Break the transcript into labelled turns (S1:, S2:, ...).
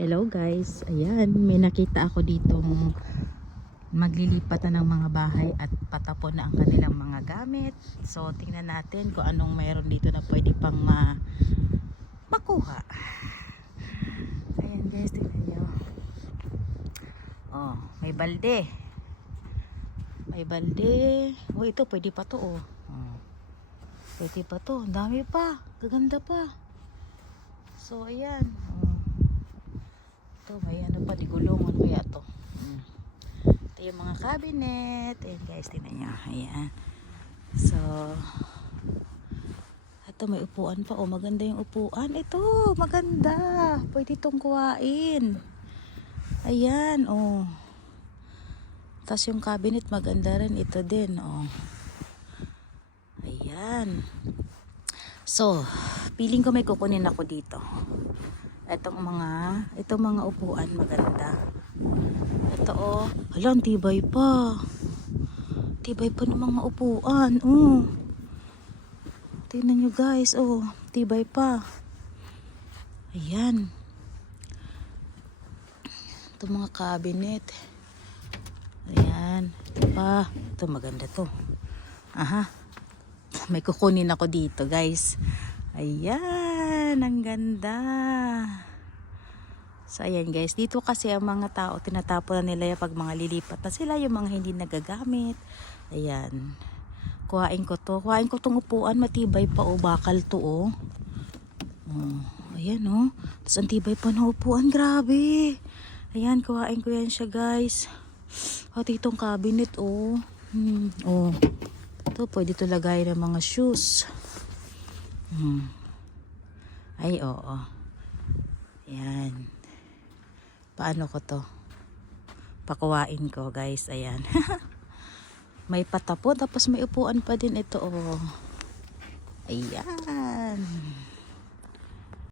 S1: Hello guys, ayan, may nakita ako ditong maglilipat na ng mga bahay at patapon na ang kanilang mga gamit. So, tingnan natin kung anong mayroon dito na pwede pang ma makuha. Ayan guys, tingnan nyo. Oh, may balde. May balde. Oh, ito pwede pa to oh. oh. Pwede pa to. Ang dami pa. Gaganda pa. So, ayan. Oh. Ito, may ano pa, di gulong. Ano kaya to? Hmm. Ito yung mga cabinet. Ayan guys, tingnan nyo. Ayan. So, ito may upuan pa. Oh, maganda yung upuan. Ito, maganda. Pwede itong kuhain. Ayan, oh. Tapos yung cabinet, maganda rin. Ito din, oh. Ayan. So, piling ko may kukunin ako dito. Itong mga, itong mga upuan maganda. Ito oh, hala, tibay pa. Tibay pa ng mga upuan, oh. Tingnan nyo guys, oh, tibay pa. Ayan. Ito mga cabinet. Ayan. Ito pa. Ito maganda to. Aha. May kukunin ako dito guys. Ayan. Ang ganda. So ayan guys. Dito kasi ang mga tao tinatapon na nila yung pag mga lilipat na sila. Yung mga hindi nagagamit. Ayan. Kuhain ko to. Kuhain ko tong upuan. Matibay pa o. Bakal to o. Oh. Ayan o. Tapos ang tibay pa ng upuan. Grabe. Ayan. Kuhain ko yan siya guys. Pati itong cabinet oh. Hmm. Oh. Ito pwede to lagay ng mga shoes. Hmm. Ay oo. Ayan. Paano ko to? Pakuwain ko guys. Ayan. may patapo tapos may upuan pa din ito oh. Ayan.